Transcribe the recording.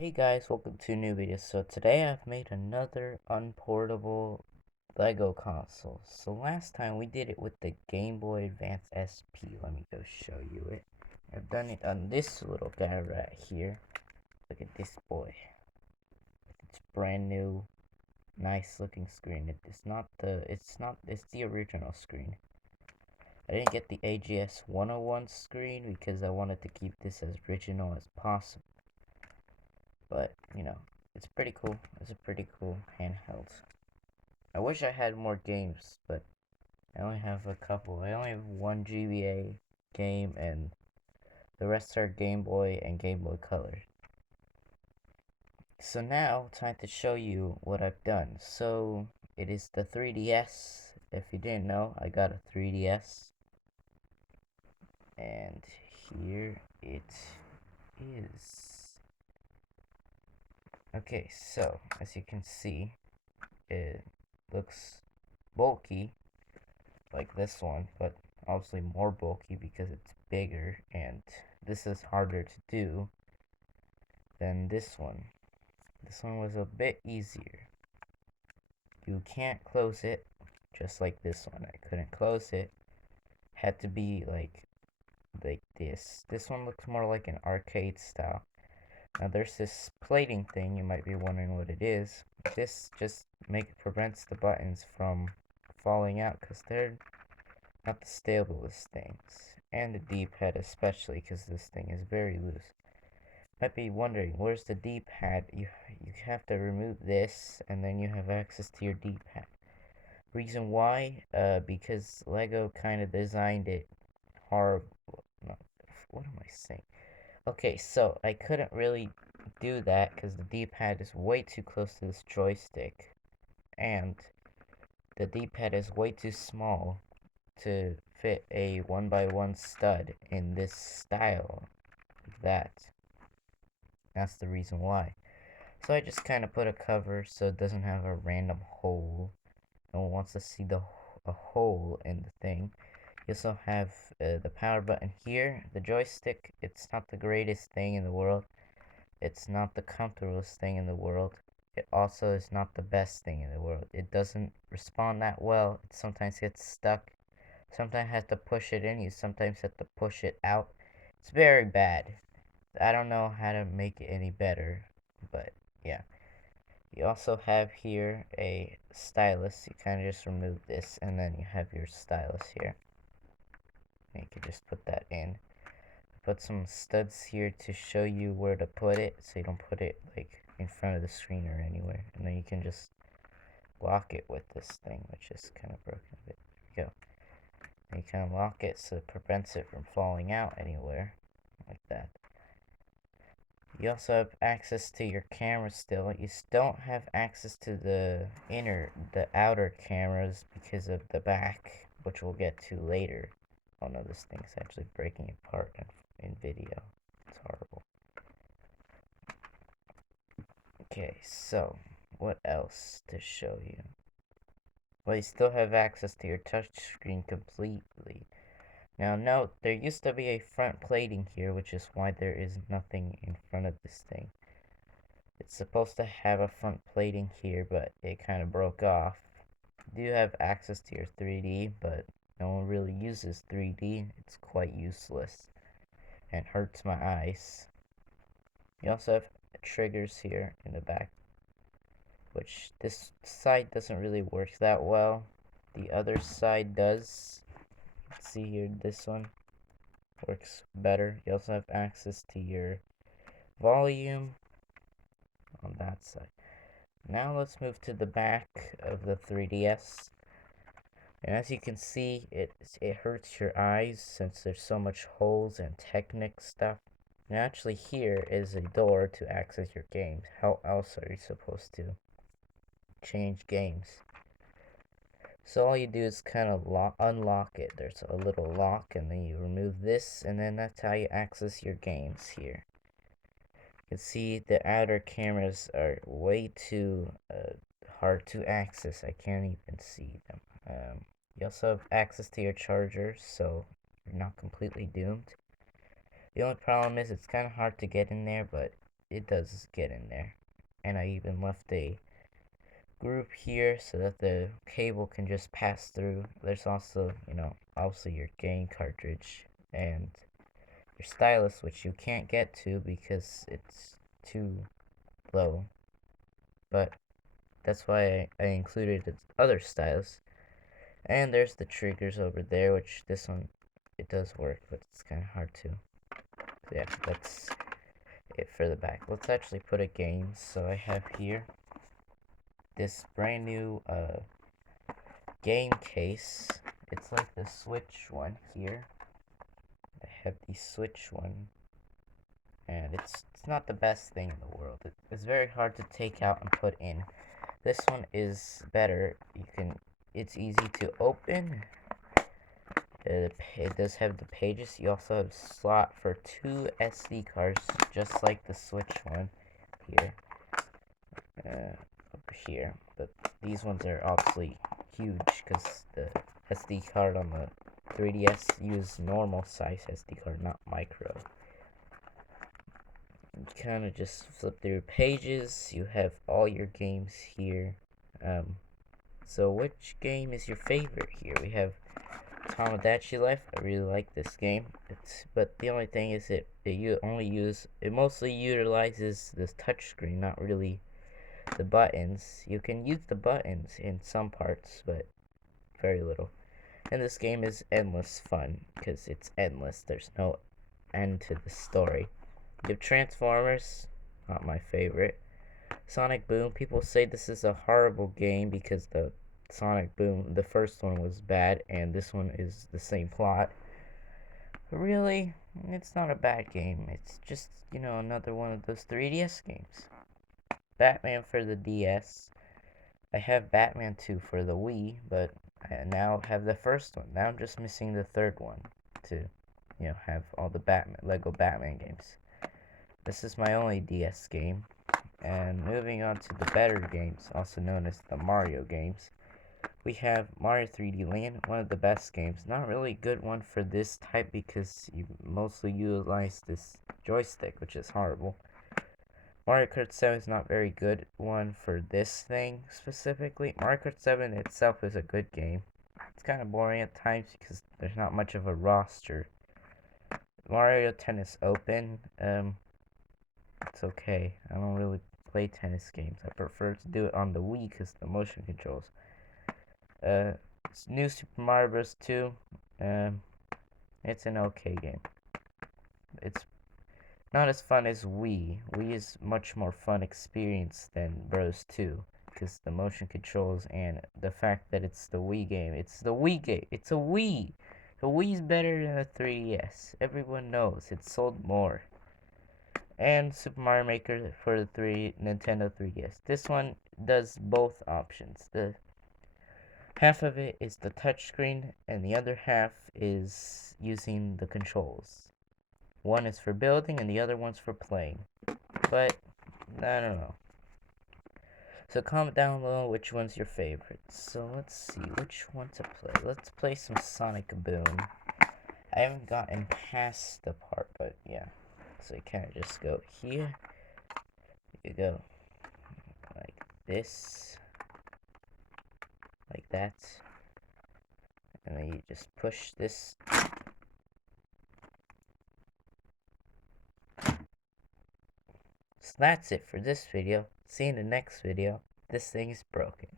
Hey guys, welcome to a new video. So today I've made another unportable Lego console. So last time we did it with the Game Boy Advance SP. Let me go show you it. I've done it on this little guy right here. Look at this boy. It's brand new, nice looking screen. It's the original screen. I didn't get the AGS 101 screen because I wanted to keep this as original as possible. But, it's pretty cool. It's a pretty cool handheld. I wish I had more games, but I only have a couple. I only have one GBA game, and the rest are Game Boy and Game Boy Color. So now, time to show you what I've done. So, it is the 3DS. If you didn't know, I got a 3DS. And here it is. Okay, so, as you can see, it looks bulky like this one, but obviously more bulky because it's bigger, and this is harder to do than this one. This one was a bit easier. You can't close it, just like this one. I couldn't close it. Had to be like this. This one looks more like an arcade style. Now there's this plating thing, you might be wondering what it is. This just prevents the buttons from falling out because they're not the stablest things. And the D-pad especially, because this thing is very loose. Might be wondering, where's the D-pad? You have to remove this, and then you have access to your D-pad. Reason why? Because Lego kind of designed it horrible. No, what am I saying? Okay, so I couldn't really do that because the D-pad is way too close to this joystick, and the D-pad is way too small to fit a 1x1 stud in this style. That's the reason why. So I just kind of put a cover so it doesn't have a random hole. No one wants to see a hole in the thing. You also have the power button here. The joystick, it's not the greatest thing in the world. It's not the comfortablest thing in the world. It also is not the best thing in the world. It doesn't respond that well. It sometimes gets stuck. Sometimes have to push it in. You sometimes have to push it out. It's very bad. I don't know how to make it any better, but yeah. You also have here a stylus. You kind of just remove this, and then you have your stylus here. And you can just put that in. Put some studs here to show you where to put it, so you don't put it like in front of the screen or anywhere. And then you can just lock it with this thing, which is kind of broken a bit. There we go. And you kind of lock it so it prevents it from falling out anywhere, like that. You also have access to your camera still. You don't have access to the outer cameras because of the back, which we'll get to later. Oh no, this thing's actually breaking apart in video. It's horrible. Okay, so what else to show you? Well, you still have access to your touchscreen completely. Now note, there used to be a front plating here, which is why there is nothing in front of this thing. It's supposed to have a front plating here, but it kind of broke off. You do have access to your 3D, but no one really uses 3D. It's quite useless and hurts my eyes. You also have triggers here in the back, which this side doesn't really work that well. The other side does. Let's see here, this one works better. You also have access to your volume on that side. Now let's move to the back of the 3DS. And as you can see, it hurts your eyes since there's so much holes and Technic stuff. And actually here is a door to access your games. How else are you supposed to change games? So all you do is kind of unlock it. There's a little lock, and then you remove this, and then that's how you access your games here. You can see the outer cameras are way too hard to access. I can't even see them. You also have access to your charger, so you're not completely doomed. The only problem is it's kind of hard to get in there, but it does get in there. And I even left a group here so that the cable can just pass through. There's also, obviously your game cartridge and your stylus, which you can't get to because it's too low. But that's why I included the other stylus. And there's the triggers over there, which this one, it does work, but it's kind of hard to. So yeah, that's it for the back. Let's actually put a game. So I have here this brand new game case. It's like the Switch one here. I have the Switch one, and it's not the best thing in the world. It's very hard to take out and put in. This one is better. It's easy to open. It does have the pages. You also have a slot for 2 SD cards, just like the Switch one here. Over here, but these ones are obviously huge because the SD card on the 3DS use normal size SD card, not micro. You kind of just flip through pages. You have all your games here. So which game is your favorite here? We have Tomodachi Life. I really like this game. But the only thing is it mostly utilizes this touchscreen, not really the buttons. You can use the buttons in some parts, but very little. And this game is endless fun because it's endless. There's no end to the story. You have Transformers, not my favorite. Sonic Boom. People say this is a horrible game because the Sonic Boom, the first one was bad, and this one is the same plot. But really, it's not a bad game. It's just, another one of those 3DS games. Batman for the DS. I have Batman 2 for the Wii, but I now have the first one. Now I'm just missing the third one to, have all the Lego Batman games. This is my only DS game. And moving on to the better games, also known as the Mario games, we have Mario 3D Land, one of the best games. Not really a good one for this type because you mostly utilize this joystick, which is horrible. Mario Kart 7 is not very good one for this thing specifically. Mario Kart 7 itself is a good game. It's kind of boring at times because there's not much of a roster. Mario Tennis Open, it's okay. I don't really play tennis games. I prefer to do it on the Wii because the motion controls. New Super Mario Bros. 2, it's an okay game. It's not as fun as Wii. Wii is much more fun experience than Bros 2 because the motion controls and the fact that it's the Wii game. It's the Wii game. It's a Wii. The Wii's better than the 3DS. Everyone knows. It's sold more. And Super Mario Maker for the Nintendo 3DS. This one does both options. The half of it is the touchscreen, and the other half is using the controls. One is for building, and the other one's for playing. But, I don't know. So comment down below which one's your favorite. So let's see which one to play. Let's play some Sonic Boom. I haven't gotten past the part, but yeah. So you kind of just go here. You go like this. Like that. And then you just push this. So that's it for this video. See you in the next video. This thing is broken.